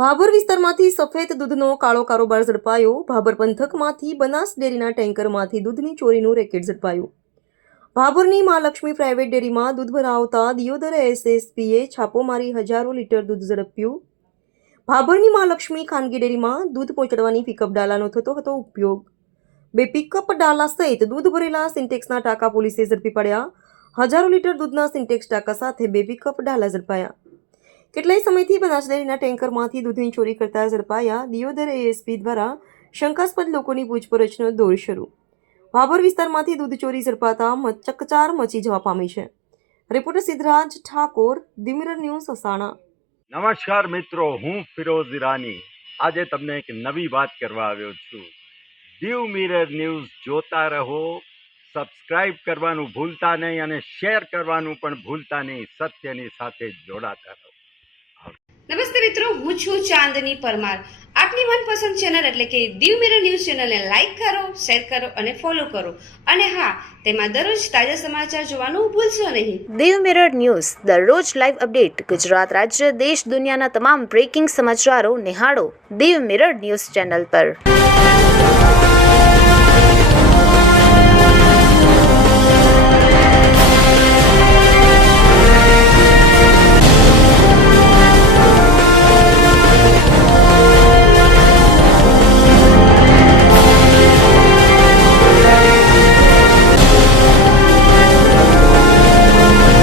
ભાભર વિસ્તારમાંથી સફેદ દૂધનો કાળો કારોબાર ઝડપાયો. ભાભર પંથકમાંથી બનાસ ડેરીના ટેન્કરમાંથી દૂધની ચોરીનું રેકેટ ઝડપાયું. ભાભરની મહાલક્ષ્મી પ્રાઇવેટ ડેરીમાં દૂધ ભરાવતા દિયોદર એસએસપીએ છાપો મારી હજારો લીટર દૂધ ઝડપ્યું. ભાભરની મહાલક્ષ્મી ખાનગી ડેરીમાં દૂધ પહોંચાડવાની પિકઅપ ડાલાનો થતો હતો ઉપયોગ. 2 પિકઅપ ડાલા સહિત દૂધ ભરેલા સિન્ટેક્સના ટાંકા પોલીસે ઝડપી પડ્યા. હજારો લીટર દૂધના સિન્ટેક્સ ટાંકા સાથે 2 પિકઅપ ડાલા ઝડપાયા. કેટલાય સમયથી બનાસ ડેરીના ટેન્કરમાંથી દૂધની ચોરી કરતા ઝડપાયા. દિયોદર એએસપી દ્વારા શંકાસ્પદ લોકોની પૂછપરછનો દોર શરૂ. ભાભર વિસ્તારમાંથી દૂધ ચોરી ઝડપાતા ચકચાર મચી જવા પામી છે. Reporter Siddharaj Thakor, the mirror news, Asana. નમસ્કાર મિત્રો, હું ફિરોઝ ઈરાની આજે તમને એક નવી વાત કરવા આવ્યો છું. દીવ મિરર ન્યૂઝ જોતા રહો, સબસ્ક્રાઇબ કરવાનું ભૂલતા નહીં અને શેર કરવાનું પણ ભૂલતા નહીં. સત્યની સાથે જોડાતા રહો. નમસ્તે મિત્રો, હું છું ચાંદની પરમાર. આપની મનપસંદ ચેનલ એટલે કે દીવ મિરર ન્યૂઝ ચેનલને લાઈક કરો, શેર કરો અને ફોલો કરો. અને હા, તેમાં દરરોજ તાજા સમાચાર જોવાનું ભૂલશો નહીં. દીવ મિરર ન્યૂઝ દરરોજ લાઈવ અપડેટ. ગુજરાત રાજ્ય, દેશ, દુનિયાના તમામ બ્રેકિંગ સમાચારો નિહાળો દીવ મિરર ન્યૂઝ ચેનલ પર.